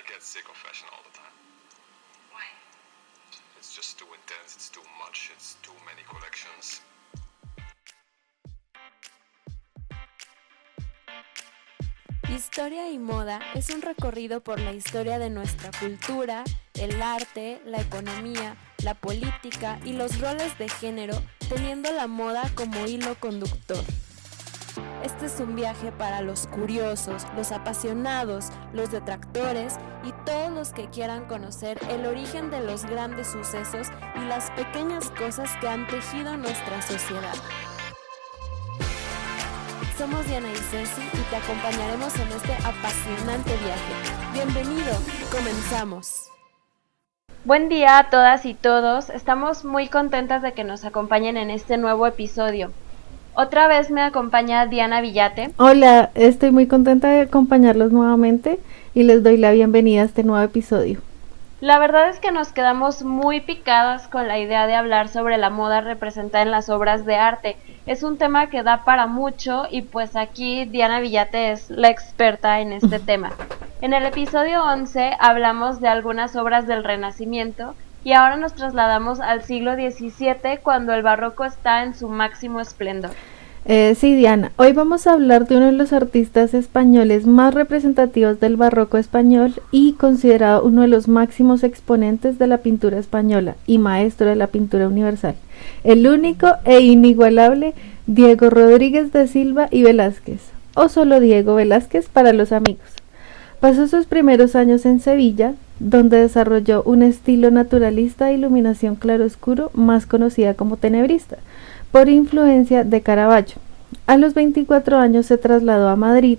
I get sick of fashion all the time. Why? It's just too intense, it's too much, it's too many collections. Historia y Moda es un recorrido por la historia de nuestra cultura, el arte, la economía, la política y los roles de género, teniendo la moda como hilo conductor. Este es un viaje para los curiosos, los apasionados, los detractores y todos los que quieran conocer el origen de los grandes sucesos y las pequeñas cosas que han tejido nuestra sociedad. Somos Diana y Ceci y te acompañaremos en este apasionante viaje. Bienvenido, comenzamos. Buen día a todas y todos, estamos muy contentas de que nos acompañen en este nuevo episodio. Otra vez me acompaña Diana Villate. Hola, estoy muy contenta de acompañarlos nuevamente y les doy la bienvenida a este nuevo episodio. La verdad es que nos quedamos muy picadas con la idea de hablar sobre la moda representada en las obras de arte. Es un tema que da para mucho y pues aquí Diana Villate es la experta en este tema. En el episodio 11 hablamos de algunas obras del Renacimiento y ahora nos trasladamos al siglo XVII cuando el barroco está en su máximo esplendor. Sí, Diana, hoy vamos a hablar de uno de los artistas españoles más representativos del barroco español y considerado uno de los máximos exponentes de la pintura española y maestro de la pintura universal, el único e inigualable Diego Rodríguez de Silva y Velázquez, o solo Diego Velázquez para los amigos. Pasó sus primeros años en Sevilla, donde desarrolló un estilo naturalista de iluminación claroscuro más conocida como tenebrista, por influencia de Caravaggio. A los 24 años se trasladó a Madrid,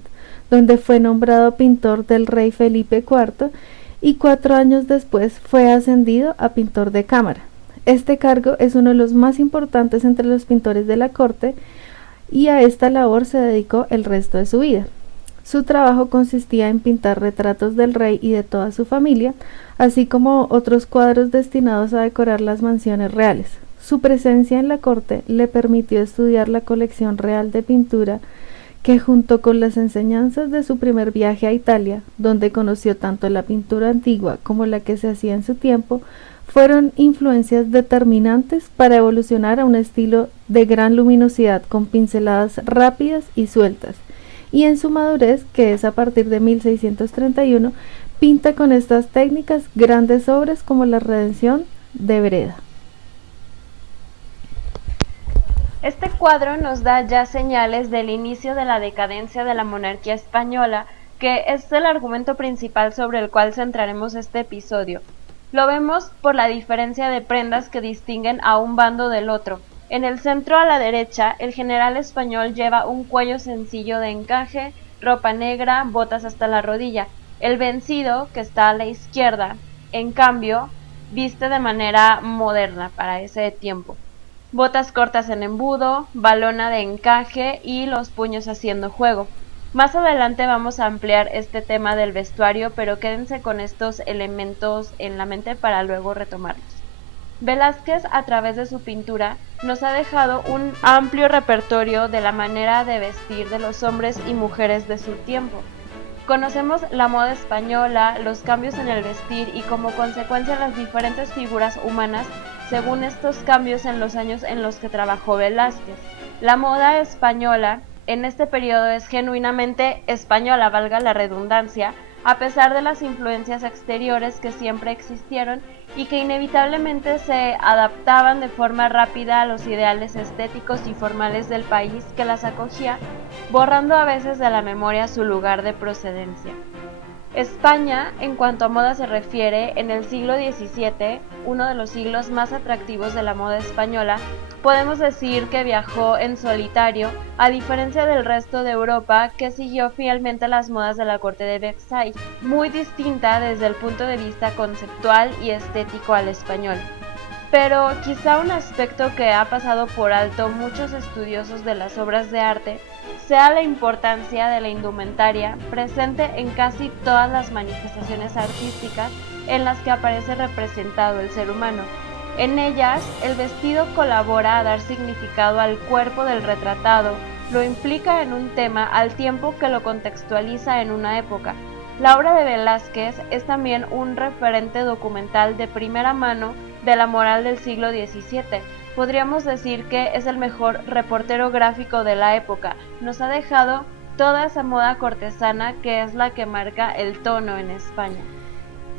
donde fue nombrado pintor del rey Felipe IV y 4 años después fue ascendido a pintor de cámara. Este cargo es uno de los más importantes entre los pintores de la corte y a esta labor se dedicó el resto de su vida. Su trabajo consistía en pintar retratos del rey y de toda su familia, así como otros cuadros destinados a decorar las mansiones reales. Su presencia en la corte le permitió estudiar la colección real de pintura que, junto con las enseñanzas de su primer viaje a Italia, donde conoció tanto la pintura antigua como la que se hacía en su tiempo, fueron influencias determinantes para evolucionar a un estilo de gran luminosidad con pinceladas rápidas y sueltas, y en su madurez, que es a partir de 1631, pinta con estas técnicas grandes obras como la Redención de Breda. Este cuadro nos da ya señales del inicio de la decadencia de la monarquía española, que es el argumento principal sobre el cual centraremos este episodio. Lo vemos por la diferencia de prendas que distinguen a un bando del otro. En el centro a la derecha, el general español lleva un cuello sencillo de encaje, ropa negra, botas hasta la rodilla. El vencido, que está a la izquierda, en cambio, viste de manera moderna para ese tiempo. Botas cortas en embudo, balona de encaje y los puños haciendo juego. Más adelante vamos a ampliar este tema del vestuario, pero quédense con estos elementos en la mente para luego retomarlos. Velázquez, a través de su pintura, nos ha dejado un amplio repertorio de la manera de vestir de los hombres y mujeres de su tiempo. Conocemos la moda española, los cambios en el vestir y como consecuencia las diferentes figuras humanas según estos cambios en los años en los que trabajó Velázquez. La moda española en este periodo es genuinamente española, valga la redundancia, a pesar de las influencias exteriores que siempre existieron y que inevitablemente se adaptaban de forma rápida a los ideales estéticos y formales del país que las acogía, borrando a veces de la memoria su lugar de procedencia. España, en cuanto a moda se refiere, en el siglo XVII, uno de los siglos más atractivos de la moda española, podemos decir que viajó en solitario, a diferencia del resto de Europa que siguió fielmente las modas de la corte de Versailles, muy distinta desde el punto de vista conceptual y estético al español. Pero quizá un aspecto que ha pasado por alto muchos estudiosos de las obras de arte sea la importancia de la indumentaria presente en casi todas las manifestaciones artísticas en las que aparece representado el ser humano. En ellas, el vestido colabora a dar significado al cuerpo del retratado, lo implica en un tema al tiempo que lo contextualiza en una época. La obra de Velázquez es también un referente documental de primera mano de la moral del siglo XVII. Podríamos decir que es el mejor reportero gráfico de la época. Nos ha dejado toda esa moda cortesana que es la que marca el tono en España.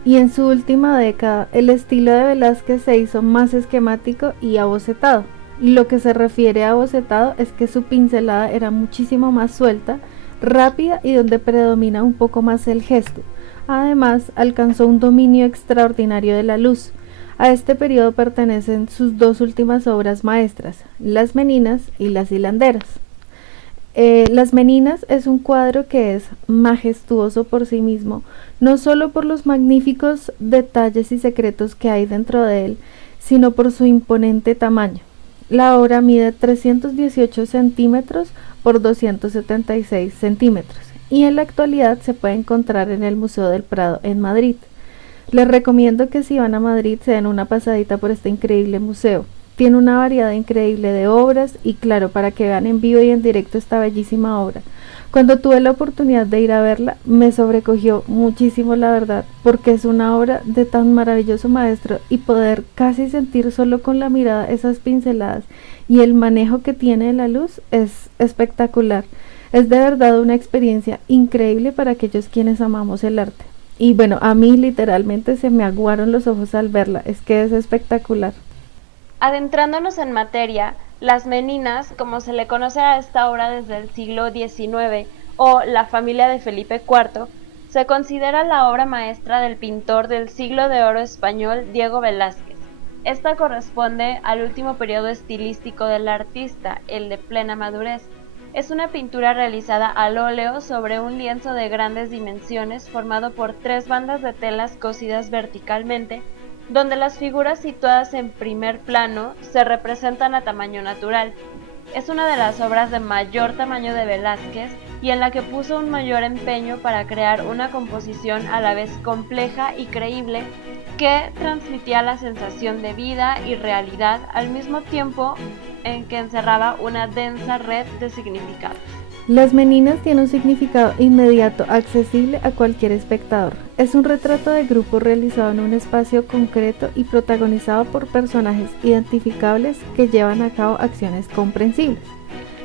Y en su última década, el estilo de Velázquez se hizo más esquemático y abocetado. Lo que se refiere a abocetado es que su pincelada era muchísimo más suelta, rápida y donde predomina un poco más el gesto. Además, alcanzó un dominio extraordinario de la luz. A este periodo pertenecen sus dos últimas obras maestras, Las Meninas y Las Hilanderas. Las Meninas es un cuadro que es majestuoso por sí mismo, no solo por los magníficos detalles y secretos que hay dentro de él, sino por su imponente tamaño. La obra mide 318 centímetros por 276 centímetros y en la actualidad se puede encontrar en el Museo del Prado en Madrid. Les recomiendo que si van a Madrid se den una pasadita por este increíble museo. Tiene una variedad increíble de obras y claro, para que vean en vivo y en directo esta bellísima obra. Cuando tuve la oportunidad de ir a verla, me sobrecogió muchísimo la verdad, porque es una obra de tan maravilloso maestro y poder casi sentir solo con la mirada esas pinceladas y el manejo que tiene de la luz es espectacular. Es de verdad una experiencia increíble para aquellos quienes amamos el arte. Y bueno, a mí literalmente se me aguaron los ojos al verla, es que es espectacular. Adentrándonos en materia, Las Meninas, como se le conoce a esta obra desde el siglo XIX, o La familia de Felipe IV, se considera la obra maestra del pintor del siglo de oro español Diego Velázquez. Esta corresponde al último periodo estilístico del artista, el de plena madurez. Es una pintura realizada al óleo sobre un lienzo de grandes dimensiones formado por 3 bandas de telas cosidas verticalmente, donde las figuras situadas en primer plano se representan a tamaño natural. Es una de las obras de mayor tamaño de Velázquez y en la que puso un mayor empeño para crear una composición a la vez compleja y creíble que transmitía la sensación de vida y realidad al mismo tiempo en que encerraba una densa red de significados. Las Meninas tiene un significado inmediato, accesible a cualquier espectador. Es un retrato de grupo realizado en un espacio concreto y protagonizado por personajes identificables que llevan a cabo acciones comprensibles.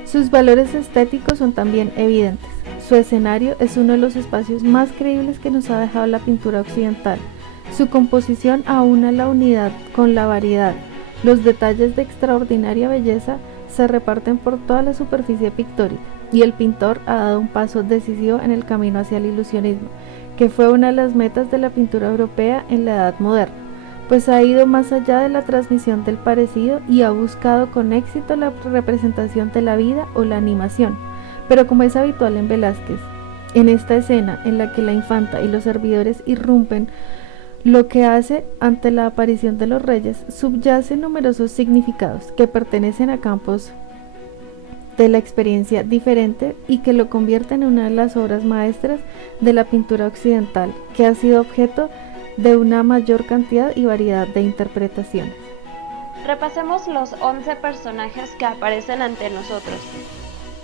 Sus valores estéticos son también evidentes. Su escenario es uno de los espacios más creíbles que nos ha dejado la pintura occidental. Su composición aúna la unidad con la variedad. Los detalles de extraordinaria belleza se reparten por toda la superficie pictórica. Y el pintor ha dado un paso decisivo en el camino hacia el ilusionismo, que fue una de las metas de la pintura europea en la Edad Moderna, pues ha ido más allá de la transmisión del parecido y ha buscado con éxito la representación de la vida o la animación. Pero como es habitual en Velázquez, en esta escena en la que la infanta y los servidores irrumpen, lo que hace ante la aparición de los reyes, subyace numerosos significados que pertenecen a campos de la experiencia diferente y que lo convierte en una de las obras maestras de la pintura occidental, que ha sido objeto de una mayor cantidad y variedad de interpretaciones. Repasemos los 11 personajes que aparecen ante nosotros.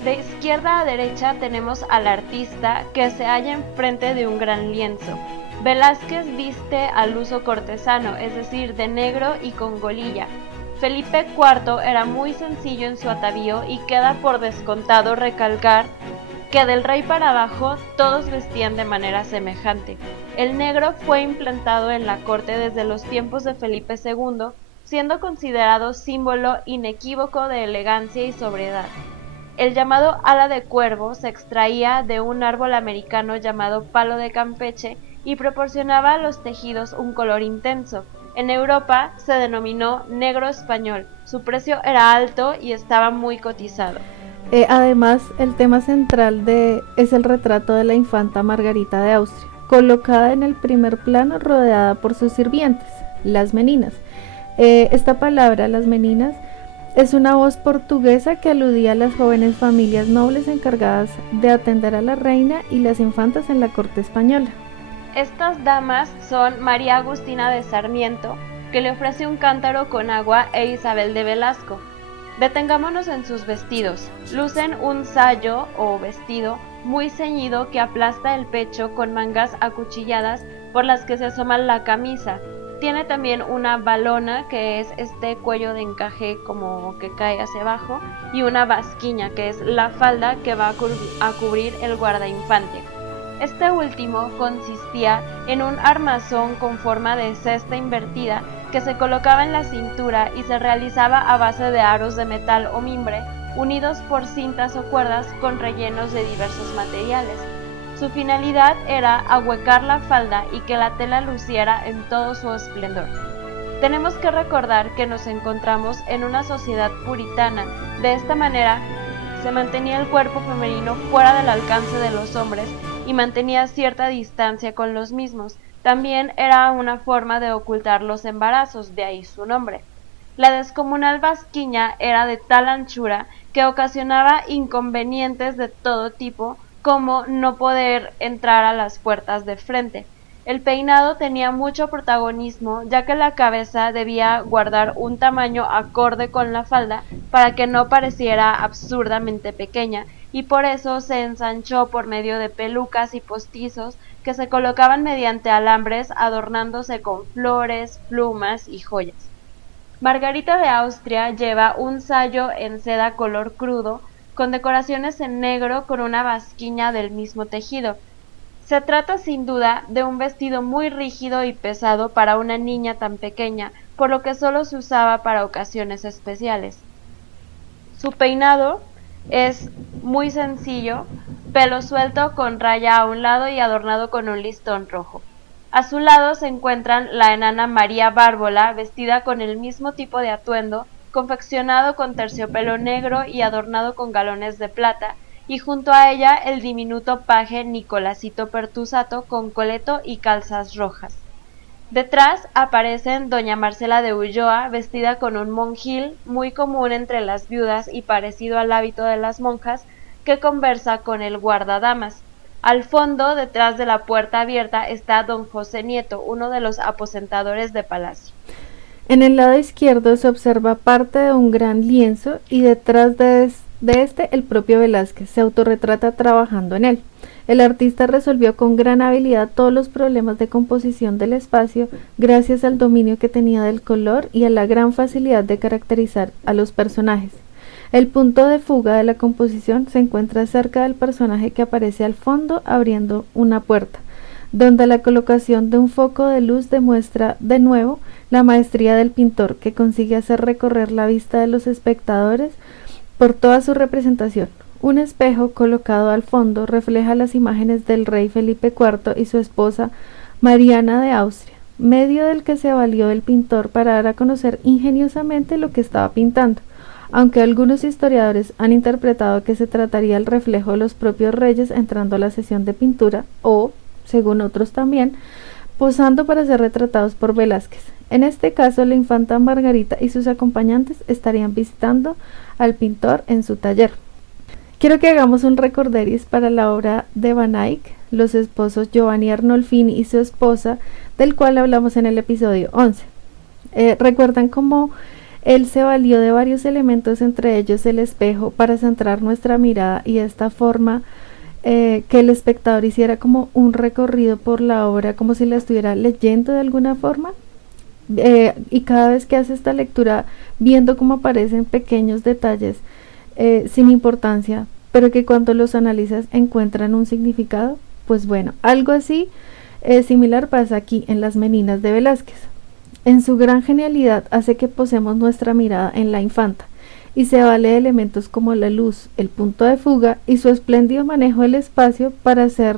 De izquierda a derecha tenemos al artista que se halla enfrente de un gran lienzo. Velázquez viste al uso cortesano, es decir, de negro y con golilla. Felipe IV era muy sencillo en su atavío y queda por descontado recalcar que del rey para abajo todos vestían de manera semejante. El negro fue implantado en la corte desde los tiempos de Felipe II, siendo considerado símbolo inequívoco de elegancia y sobriedad. El llamado ala de cuervo se extraía de un árbol americano llamado palo de Campeche y proporcionaba a los tejidos un color intenso. En Europa se denominó negro español. Su precio era alto y estaba muy cotizado. Además, el tema central es el retrato de la infanta Margarita de Austria, colocada en el primer plano rodeada por sus sirvientes, las meninas. Esta palabra, las meninas, es una voz portuguesa que aludía a las jóvenes familias nobles encargadas de atender a la reina y las infantas en la corte española. Estas damas son María Agustina de Sarmiento, que le ofrece un cántaro con agua, e Isabel de Velasco. Detengámonos en sus vestidos. Lucen un sayo o vestido muy ceñido que aplasta el pecho con mangas acuchilladas por las que se asoma la camisa. Tiene también una balona, que es este cuello de encaje como que cae hacia abajo, y una basquiña, que es la falda que va a cubrir el guardainfante. Este último consistía en un armazón con forma de cesta invertida que se colocaba en la cintura y se realizaba a base de aros de metal o mimbre unidos por cintas o cuerdas con rellenos de diversos materiales. Su finalidad era ahuecar la falda y que la tela luciera en todo su esplendor. Tenemos que recordar que nos encontramos en una sociedad puritana. De esta manera, se mantenía el cuerpo femenino fuera del alcance de los hombres y mantenía cierta distancia con los mismos. También era una forma de ocultar los embarazos, de ahí su nombre. La descomunal basquiña era de tal anchura que ocasionaba inconvenientes de todo tipo, como no poder entrar a las puertas de frente. El peinado tenía mucho protagonismo, ya que la cabeza debía guardar un tamaño acorde con la falda para que no pareciera absurdamente pequeña, y por eso se ensanchó por medio de pelucas y postizos que se colocaban mediante alambres adornándose con flores, plumas y joyas. Margarita de Austria lleva un sayo en seda color crudo, con decoraciones en negro con una basquiña del mismo tejido. Se trata sin duda de un vestido muy rígido y pesado para una niña tan pequeña, por lo que solo se usaba para ocasiones especiales. Su peinado es muy sencillo, pelo suelto con raya a un lado y adornado con un listón rojo. A su lado se encuentran la enana María Bárbola, vestida con el mismo tipo de atuendo, confeccionado con terciopelo negro y adornado con galones de plata, y junto a ella el diminuto paje Nicolásito Pertusato con coleto y calzas rojas. Detrás aparecen doña Marcela de Ulloa, vestida con un monjil, muy común entre las viudas y parecido al hábito de las monjas, que conversa con el guardadamas. Al fondo, detrás de la puerta abierta, está don José Nieto, uno de los aposentadores de palacio. En el lado izquierdo se observa parte de un gran lienzo y detrás de este el propio Velázquez se autorretrata trabajando en él. El artista resolvió con gran habilidad todos los problemas de composición del espacio gracias al dominio que tenía del color y a la gran facilidad de caracterizar a los personajes. El punto de fuga de la composición se encuentra cerca del personaje que aparece al fondo abriendo una puerta, donde la colocación de un foco de luz demuestra de nuevo la maestría del pintor, que consigue hacer recorrer la vista de los espectadores por toda su representación. Un espejo colocado al fondo refleja las imágenes del rey Felipe IV y su esposa Mariana de Austria, medio del que se valió el pintor para dar a conocer ingeniosamente lo que estaba pintando, aunque algunos historiadores han interpretado que se trataría del reflejo de los propios reyes entrando a la sesión de pintura o, según otros también, posando para ser retratados por Velázquez. En este caso, la infanta Margarita y sus acompañantes estarían visitando al pintor en su taller. Quiero que hagamos un recorderis para la obra de Van Eyck, Los esposos Giovanni Arnolfini y su esposa, del cual hablamos en el episodio 11. ¿Recuerdan cómo él se valió de varios elementos, entre ellos el espejo, para centrar nuestra mirada y de esta forma que el espectador hiciera como un recorrido por la obra, como si la estuviera leyendo de alguna forma? Y cada vez que hace esta lectura, viendo cómo aparecen pequeños detalles sin importancia, pero que cuando los analizas encuentran un significado, pues bueno, algo así similar pasa aquí en Las Meninas de Velázquez. En su gran genialidad hace que posemos nuestra mirada en la infanta, y se vale de elementos como la luz, el punto de fuga y su espléndido manejo del espacio para hacer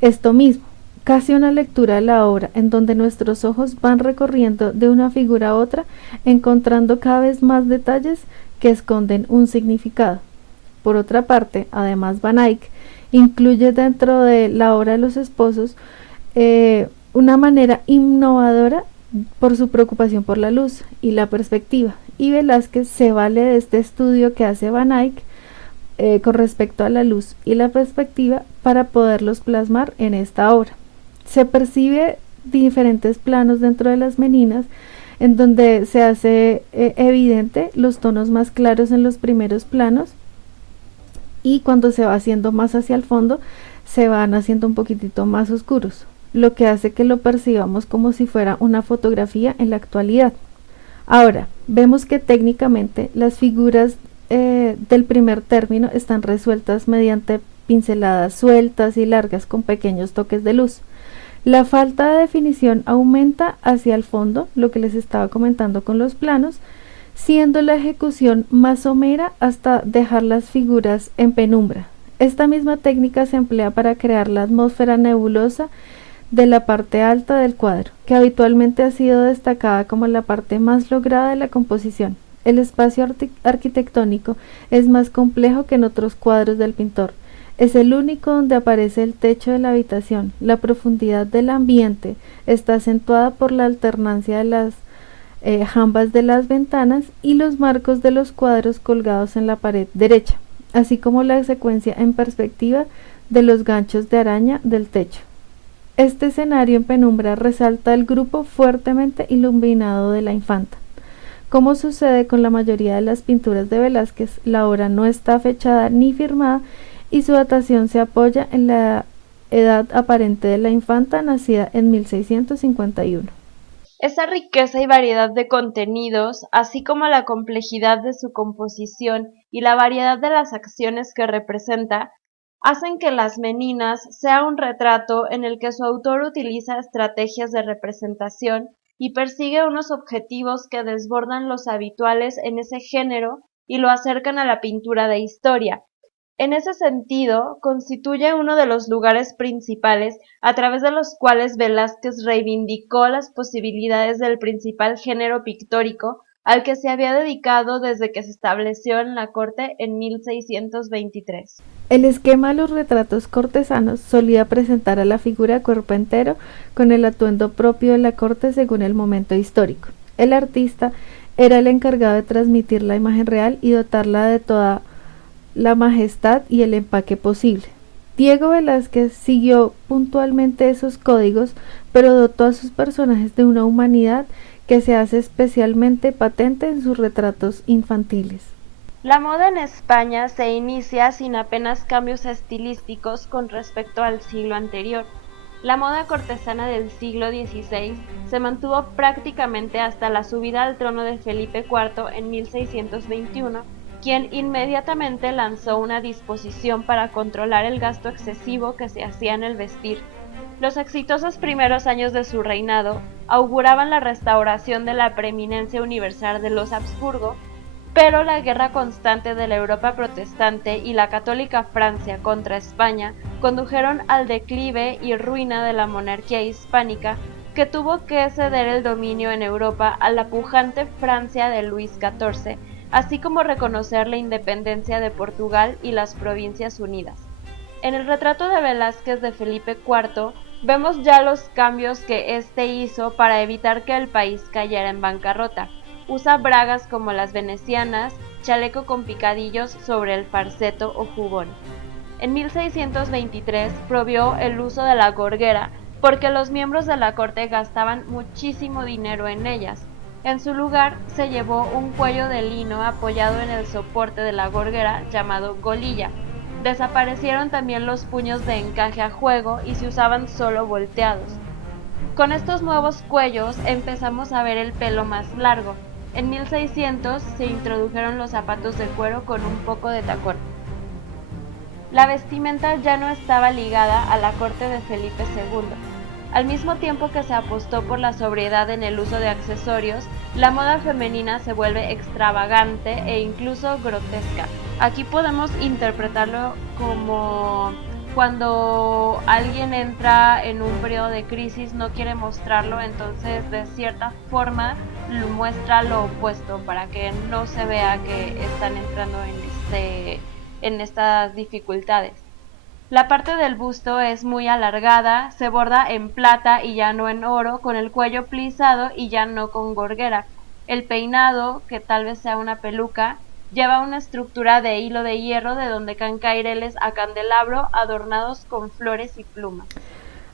esto mismo, casi una lectura de la obra en donde nuestros ojos van recorriendo de una figura a otra, encontrando cada vez más detalles que esconden un significado. Por otra parte, además Van Eyck incluye dentro de la obra de los esposos una manera innovadora por su preocupación por la luz y la perspectiva, y Velázquez se vale de este estudio que hace Van Eyck con respecto a la luz y la perspectiva para poderlos plasmar en esta obra. Se percibe diferentes planos dentro de Las Meninas, en donde se hace evidente los tonos más claros en los primeros planos, y cuando se va haciendo más hacia el fondo se van haciendo un poquitito más oscuros, lo que hace que lo percibamos como si fuera una fotografía en la actualidad. Ahora, vemos que técnicamente las figuras del primer término están resueltas mediante pinceladas sueltas y largas con pequeños toques de luz. La falta de definición aumenta hacia el fondo, lo que les estaba comentando con los planos, siendo la ejecución más somera hasta dejar las figuras en penumbra. Esta misma técnica se emplea para crear la atmósfera nebulosa de la parte alta del cuadro, que habitualmente ha sido destacada como la parte más lograda de la composición. El espacio arquitectónico es más complejo que en otros cuadros del pintor. Es el único donde aparece el techo de la habitación. La profundidad del ambiente está acentuada por la alternancia de las jambas de las ventanas y los marcos de los cuadros colgados en la pared derecha, así como la secuencia en perspectiva de los ganchos de araña del techo. Este escenario en penumbra resalta el grupo fuertemente iluminado de la infanta. Como sucede con la mayoría de las pinturas de Velázquez, la obra no está fechada ni firmada y su datación se apoya en la edad aparente de la infanta nacida en 1651. Esa riqueza y variedad de contenidos, así como la complejidad de su composición y la variedad de las acciones que representa, hacen que Las Meninas sea un retrato en el que su autor utiliza estrategias de representación y persigue unos objetivos que desbordan los habituales en ese género y lo acercan a la pintura de historia. En ese sentido, constituye uno de los lugares principales a través de los cuales Velázquez reivindicó las posibilidades del principal género pictórico al que se había dedicado desde que se estableció en la corte en 1623. El esquema de los retratos cortesanos solía presentar a la figura cuerpo entero con el atuendo propio de la corte según el momento histórico. El artista era el encargado de transmitir la imagen real y dotarla de toda la majestad y el empaque posible. Diego Velázquez siguió puntualmente esos códigos, pero dotó a sus personajes de una humanidad que se hace especialmente patente en sus retratos infantiles. La moda en España se inicia sin apenas cambios estilísticos con respecto al siglo anterior. La moda cortesana del siglo XVI se mantuvo prácticamente hasta la subida al trono de Felipe IV en 1621, quien inmediatamente lanzó una disposición para controlar el gasto excesivo que se hacía en el vestir. Los exitosos primeros años de su reinado auguraban la restauración de la preeminencia universal de los Habsburgo, pero la guerra constante de la Europa protestante y la católica Francia contra España condujeron al declive y ruina de la monarquía hispánica, que tuvo que ceder el dominio en Europa a la pujante Francia de Luis XIV, así como reconocer la independencia de Portugal y las Provincias Unidas. En el retrato de Velázquez de Felipe IV vemos ya los cambios que éste hizo para evitar que el país cayera en bancarrota. Usa bragas como las venecianas, chaleco con picadillos sobre el farseto o jubón. En 1623 prohibió el uso de la gorguera porque los miembros de la corte gastaban muchísimo dinero en ellas. En su lugar se llevó un cuello de lino apoyado en el soporte de la gorguera llamado golilla. Desaparecieron también los puños de encaje a juego y se usaban solo volteados. Con estos nuevos cuellos empezamos a ver el pelo más largo. En 1600 se introdujeron los zapatos de cuero con un poco de tacón. La vestimenta ya no estaba ligada a la corte de Felipe II. Al mismo tiempo que se apostó por la sobriedad en el uso de accesorios, la moda femenina se vuelve extravagante e incluso grotesca. Aquí podemos interpretarlo como cuando alguien entra en un periodo de crisis, no quiere mostrarlo, entonces de cierta forma muestra lo opuesto para que no se vea que están entrando en estas dificultades. La parte del busto es muy alargada, se borda en plata y ya no en oro, con el cuello plisado y ya no con gorguera. El peinado, que tal vez sea una peluca, lleva una estructura de hilo de hierro de donde caen caireles a candelabro adornados con flores y plumas.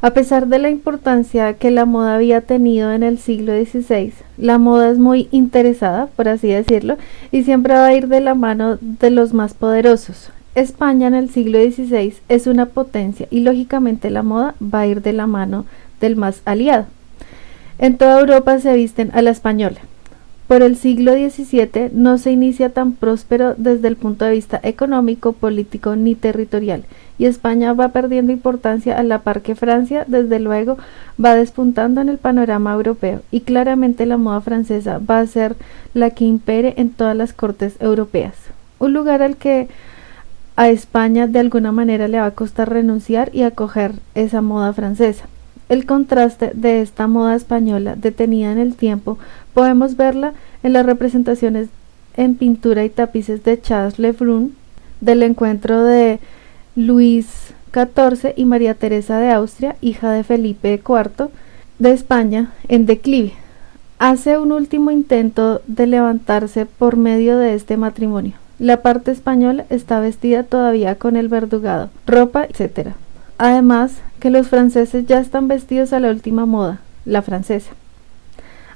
A pesar de la importancia que la moda había tenido en el siglo XVI, la moda es muy interesada, por así decirlo, y siempre va a ir de la mano de los más poderosos. España en el siglo XVI es una potencia y lógicamente la moda va a ir de la mano del más aliado. En toda Europa se visten a la española. Por el siglo XVII no se inicia tan próspero desde el punto de vista económico, político ni territorial, y España va perdiendo importancia a la par que Francia, desde luego, va despuntando en el panorama europeo, y claramente la moda francesa va a ser la que impere en todas las cortes europeas, un lugar al que a España de alguna manera le va a costar renunciar y acoger esa moda francesa. El contraste de esta moda española detenida en el tiempo podemos verla en las representaciones en pintura y tapices de Charles Le Brun, del encuentro de Luis XIV y María Teresa de Austria, hija de Felipe IV de España, en declive. Hace un último intento de levantarse por medio de este matrimonio. La parte española está vestida todavía con el verdugado, ropa, etc. Además, que los franceses ya están vestidos a la última moda, la francesa.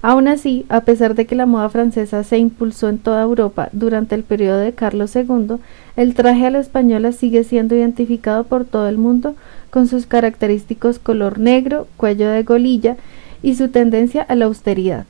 Aún así, a pesar de que la moda francesa se impulsó en toda Europa durante el periodo de Carlos II, el traje a la española sigue siendo identificado por todo el mundo con sus característicos color negro, cuello de golilla y su tendencia a la austeridad.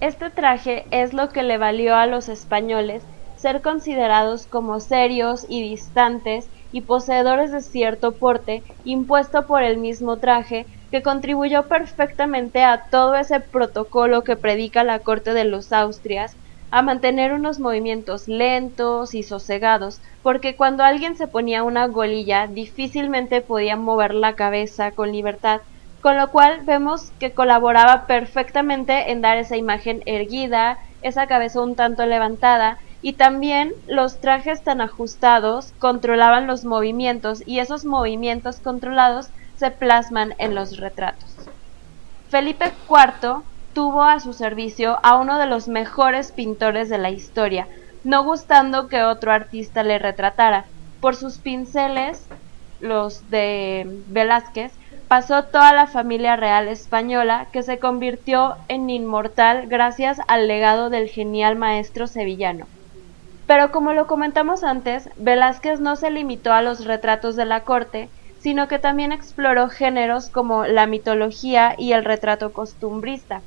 Este traje es lo que le valió a los españoles ser considerados como serios y distantes y poseedores de cierto porte impuesto por el mismo traje, que contribuyó perfectamente a todo ese protocolo que predica la corte de los Austrias, a mantener unos movimientos lentos y sosegados, porque cuando alguien se ponía una golilla difícilmente podía mover la cabeza con libertad, con lo cual vemos que colaboraba perfectamente en dar esa imagen erguida, esa cabeza un tanto levantada, y también los trajes tan ajustados controlaban los movimientos, y esos movimientos controlados se plasman en los retratos. Felipe IV tuvo a su servicio a uno de los mejores pintores de la historia, no gustando que otro artista le retratara. Por sus pinceles, los de Velázquez, pasó toda la familia real española, que se convirtió en inmortal gracias al legado del genial maestro sevillano. Pero como lo comentamos antes, Velázquez no se limitó a los retratos de la corte, sino que también exploró géneros como la mitología y el retrato costumbrista.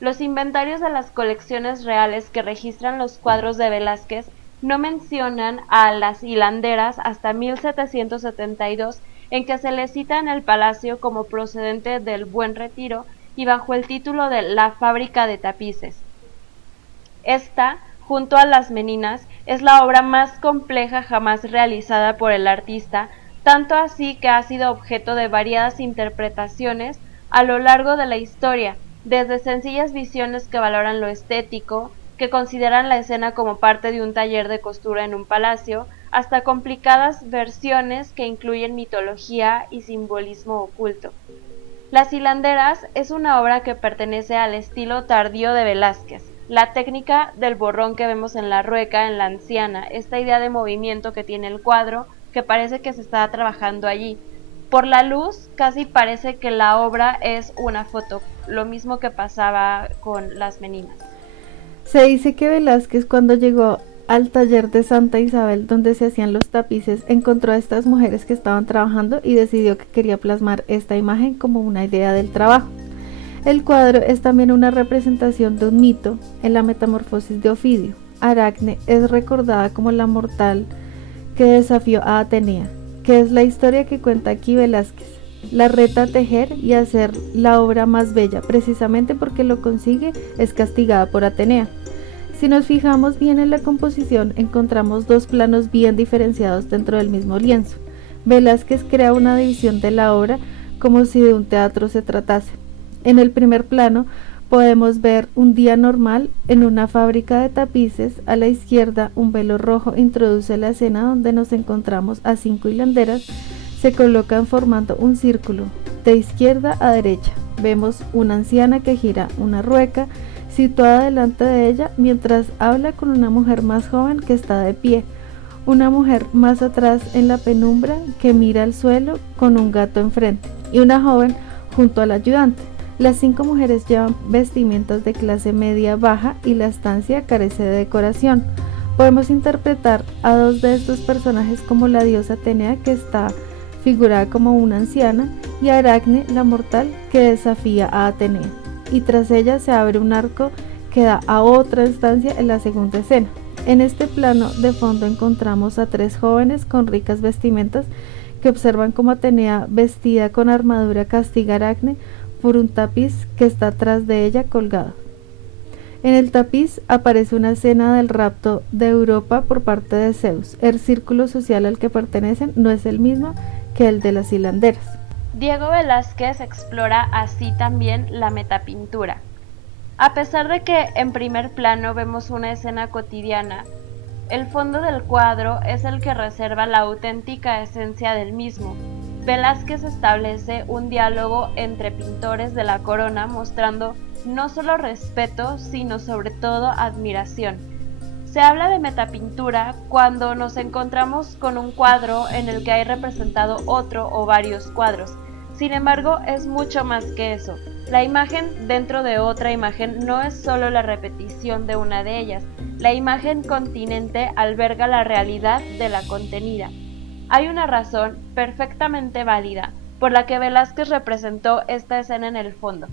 Los inventarios de las colecciones reales que registran los cuadros de Velázquez no mencionan a las hilanderas hasta 1772, en que se le cita en el palacio como procedente del Buen Retiro y bajo el título de La fábrica de tapices. Esta, junto a Las Meninas, es la obra más compleja jamás realizada por el artista, tanto así que ha sido objeto de variadas interpretaciones a lo largo de la historia, desde sencillas visiones que valoran lo estético, que consideran la escena como parte de un taller de costura en un palacio, hasta complicadas versiones que incluyen mitología y simbolismo oculto. Las hilanderas es una obra que pertenece al estilo tardío de Velázquez. La técnica del borrón que vemos en la rueca, en la anciana, esta idea de movimiento que tiene el cuadro, que parece que se está trabajando allí. Por la luz, casi parece que la obra es una foto, lo mismo que pasaba con Las Meninas. Se dice que Velázquez, cuando llegó al taller de Santa Isabel, donde se hacían los tapices, encontró a estas mujeres que estaban trabajando y decidió que quería plasmar esta imagen como una idea del trabajo. El cuadro es también una representación de un mito en la Metamorfosis de Ovidio. Aracne es recordada como la mortal que desafió a Atenea, que es la historia que cuenta aquí Velázquez. La reta a tejer y a hacer la obra más bella, precisamente porque lo consigue, es castigada por Atenea. Si nos fijamos bien en la composición, encontramos dos planos bien diferenciados dentro del mismo lienzo. Velázquez crea una división de la obra como si de un teatro se tratase. En el primer plano podemos ver un día normal en una fábrica de tapices. A la izquierda, un velo rojo introduce la escena donde nos encontramos a 5 hilanderas. Se colocan formando un círculo de izquierda a derecha. Vemos una anciana que gira una rueca situada delante de ella mientras habla con una mujer más joven que está de pie. Una mujer más atrás en la penumbra que mira al suelo con un gato enfrente y una joven junto al ayudante. Las 5 mujeres llevan vestimentas de clase media baja y la estancia carece de decoración. Podemos interpretar a dos de estos personajes como la diosa Atenea, que está figurada como una anciana, y Aracne, la mortal, que desafía a Atenea, y tras ella se abre un arco que da a otra instancia en la segunda escena. En este plano de fondo encontramos a tres jóvenes con ricas vestimentas que observan cómo Atenea, vestida con armadura, castiga a Aracne por un tapiz que está atrás de ella colgado. En el tapiz aparece una escena del rapto de Europa por parte de Zeus. El círculo social al que pertenecen no es el mismo que el de las hilanderas. Diego Velázquez explora así también la metapintura. A pesar de que en primer plano vemos una escena cotidiana, el fondo del cuadro es el que reserva la auténtica esencia del mismo. Velázquez establece un diálogo entre pintores de la corona mostrando no solo respeto, sino sobre todo admiración. Se habla de metapintura cuando nos encontramos con un cuadro en el que hay representado otro o varios cuadros. Sin embargo, es mucho más que eso. La imagen dentro de otra imagen no es solo la repetición de una de ellas. La imagen continente alberga la realidad de la contenida. Hay una razón perfectamente válida por la que Velázquez representó esta escena en el fondo.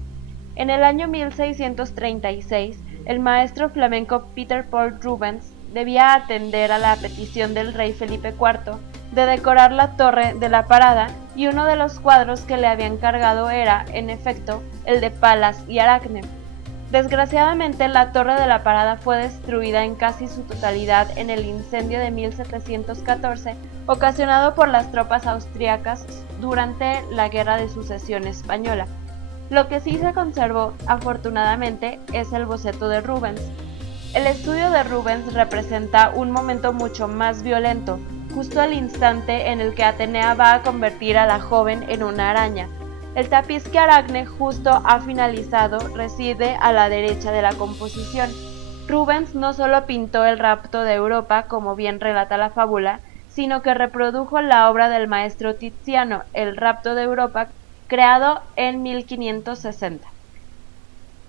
En el año 1636, el maestro flamenco Peter Paul Rubens debía atender a la petición del rey Felipe IV de decorar la torre de la Parada, y uno de los cuadros que le había encargado era, en efecto, el de Palas y Aracne. Desgraciadamente, la torre de la Parada fue destruida en casi su totalidad en el incendio de 1714, ocasionado por las tropas austriacas durante la Guerra de Sucesión Española. Lo que sí se conservó, afortunadamente, es el boceto de Rubens. El estudio de Rubens representa un momento mucho más violento, justo al instante en el que Atenea va a convertir a la joven en una araña. El tapiz que Aracne justo ha finalizado reside a la derecha de la composición. Rubens no solo pintó el rapto de Europa, como bien relata la fábula, sino que reprodujo la obra del maestro Tiziano, El rapto de Europa, creado en 1560.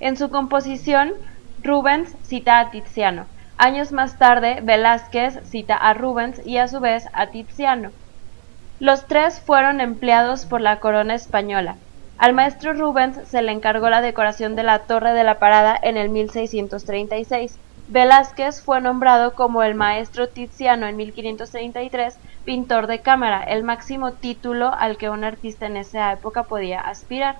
En su composición, Rubens cita a Tiziano. Años más tarde, Velázquez cita a Rubens y a su vez a Tiziano. Los tres fueron empleados por la corona española. Al maestro Rubens se le encargó la decoración de la Torre de la Parada en el 1636. Velázquez fue nombrado como el maestro Tiziano en 1533 pintor de cámara, el máximo título al que un artista en esa época podía aspirar.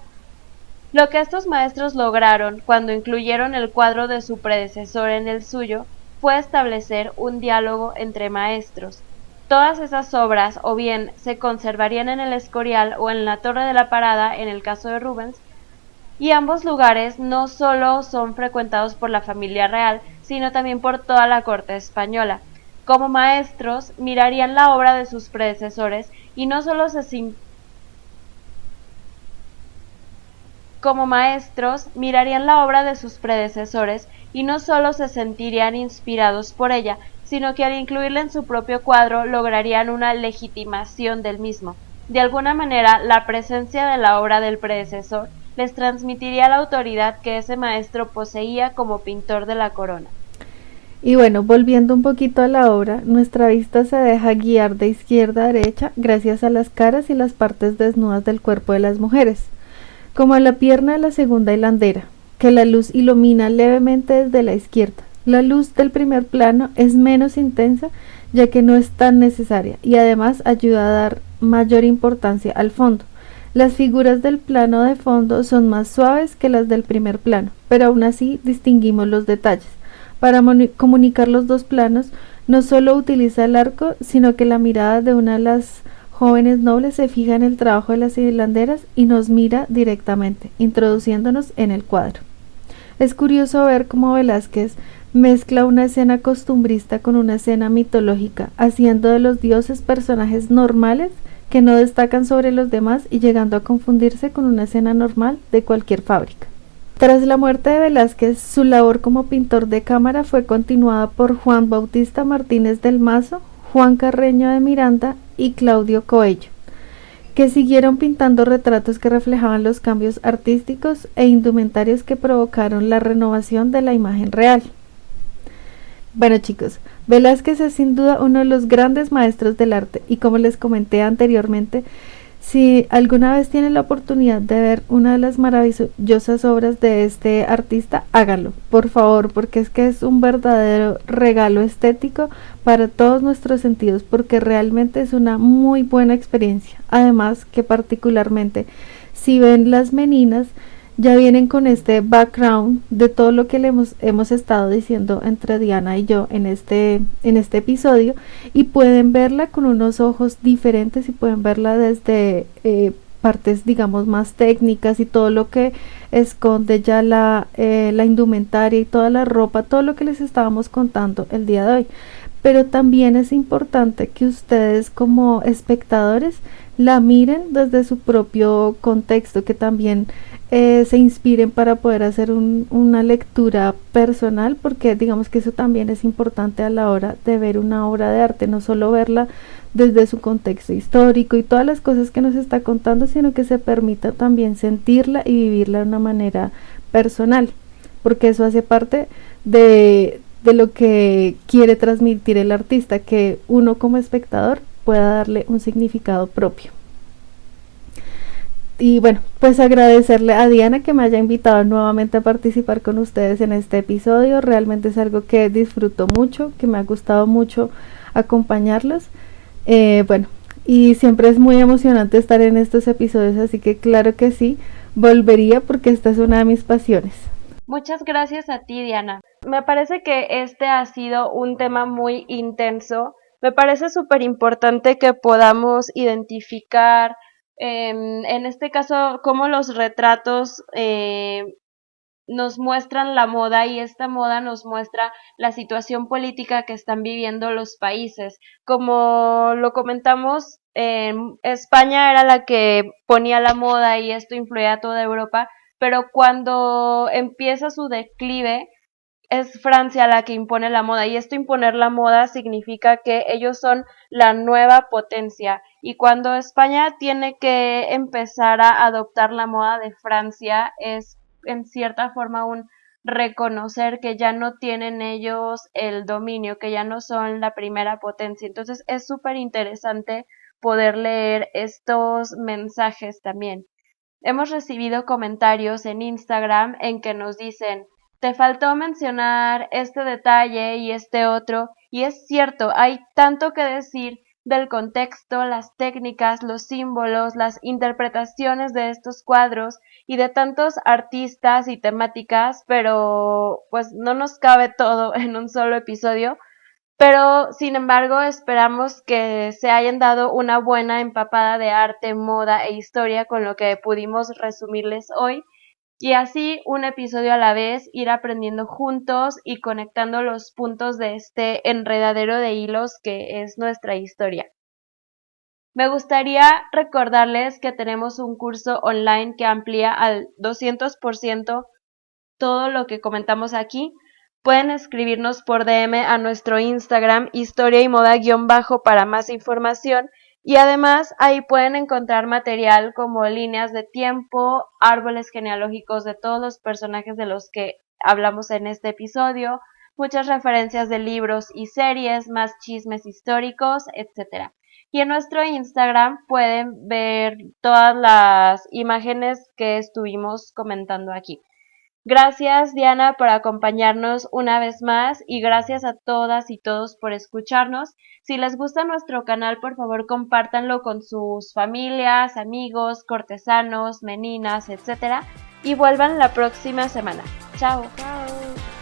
Lo que estos maestros lograron cuando incluyeron el cuadro de su predecesor en el suyo fue establecer un diálogo entre maestros. Todas esas obras o bien se conservarían en el Escorial o en la Torre de la Parada en el caso de Rubens, y ambos lugares no solo son frecuentados por la familia real, sino también por toda la corte española. Como maestros, mirarían la obra de sus predecesores y no solo se sentirían inspirados por ella, sino que al incluirla en su propio cuadro lograrían una legitimación del mismo. De alguna manera, la presencia de la obra del predecesor les transmitiría la autoridad que ese maestro poseía como pintor de la corona. Y bueno, volviendo un poquito a la obra, nuestra vista se deja guiar de izquierda a derecha gracias a las caras y las partes desnudas del cuerpo de las mujeres, como a la pierna de la segunda hilandera, que la luz ilumina levemente desde la izquierda. La luz del primer plano es menos intensa, ya que no es tan necesaria, y además ayuda a dar mayor importancia al fondo. Las figuras del plano de fondo son más suaves que las del primer plano, pero aún así distinguimos los detalles. Para comunicar los dos planos, no solo utiliza el arco, sino que la mirada de una de las jóvenes nobles se fija en el trabajo de las hilanderas y nos mira directamente, introduciéndonos en el cuadro. Es curioso ver cómo Velázquez mezcla una escena costumbrista con una escena mitológica, haciendo de los dioses personajes normales que no destacan sobre los demás y llegando a confundirse con una escena normal de cualquier fábrica. Tras la muerte de Velázquez, su labor como pintor de cámara fue continuada por Juan Bautista Martínez del Mazo, Juan Carreño de Miranda y Claudio Coello, que siguieron pintando retratos que reflejaban los cambios artísticos e indumentarios que provocaron la renovación de la imagen real. Bueno chicos, Velázquez es sin duda uno de los grandes maestros del arte y como les comenté anteriormente, si alguna vez tienen la oportunidad de ver una de las maravillosas obras de este artista, háganlo, por favor, porque es que es un verdadero regalo estético para todos nuestros sentidos, porque realmente es una muy buena experiencia. Además que particularmente, si ven las meninas, ya vienen con este background de todo lo que le hemos estado diciendo entre Diana y yo en este episodio y pueden verla con unos ojos diferentes y pueden verla desde partes digamos más técnicas y todo lo que esconde ya la indumentaria y toda la ropa, todo lo que les estábamos contando el día de hoy. Pero también es importante que ustedes como espectadores la miren desde su propio contexto, que también se inspiren para poder hacer una lectura personal, porque digamos que eso también es importante a la hora de ver una obra de arte, no solo verla desde su contexto histórico y todas las cosas que nos está contando, sino que se permita también sentirla y vivirla de una manera personal, porque eso hace parte de lo que quiere transmitir el artista, que uno como espectador pueda darle un significado propio. Y bueno, pues agradecerle a Diana que me haya invitado nuevamente a participar con ustedes en este episodio. Realmente es algo que disfruto mucho, que me ha gustado mucho acompañarlos. Bueno, y siempre es muy emocionante estar en estos episodios, así que claro que sí, volvería porque esta es una de mis pasiones. Muchas gracias a ti, Diana. Me parece que este ha sido un tema muy intenso. Me parece súper importante que podamos identificar, en este caso, cómo los retratos nos muestran la moda y esta moda nos muestra la situación política que están viviendo los países. Como lo comentamos, España era la que ponía la moda y esto influía a toda Europa, pero cuando empieza su declive, es Francia la que impone la moda y esto imponer la moda significa que ellos son la nueva potencia y cuando España tiene que empezar a adoptar la moda de Francia es en cierta forma un reconocer que ya no tienen ellos el dominio, que ya no son la primera potencia. Entonces es súper interesante poder leer estos mensajes también. Hemos recibido comentarios en Instagram en que nos dicen, te faltó mencionar este detalle y este otro, y es cierto, hay tanto que decir del contexto, las técnicas, los símbolos, las interpretaciones de estos cuadros y de tantos artistas y temáticas, pero pues no nos cabe todo en un solo episodio. Pero, sin embargo, esperamos que se hayan dado una buena empapada de arte, moda e historia con lo que pudimos resumirles hoy y así un episodio a la vez ir aprendiendo juntos y conectando los puntos de este enredadero de hilos que es nuestra historia. Me gustaría recordarles que tenemos un curso online que amplía al 200% todo lo que comentamos aquí. Pueden escribirnos por DM a nuestro Instagram historia y moda_ para más información y además ahí pueden encontrar material como líneas de tiempo, árboles genealógicos de todos los personajes de los que hablamos en este episodio, muchas referencias de libros y series, más chismes históricos, etc. Y en nuestro Instagram pueden ver todas las imágenes que estuvimos comentando aquí. Gracias, Diana, por acompañarnos una vez más y gracias a todas y todos por escucharnos. Si les gusta nuestro canal, por favor, compártanlo con sus familias, amigos, cortesanos, meninas, etc. Y vuelvan la próxima semana. Chao. Chao.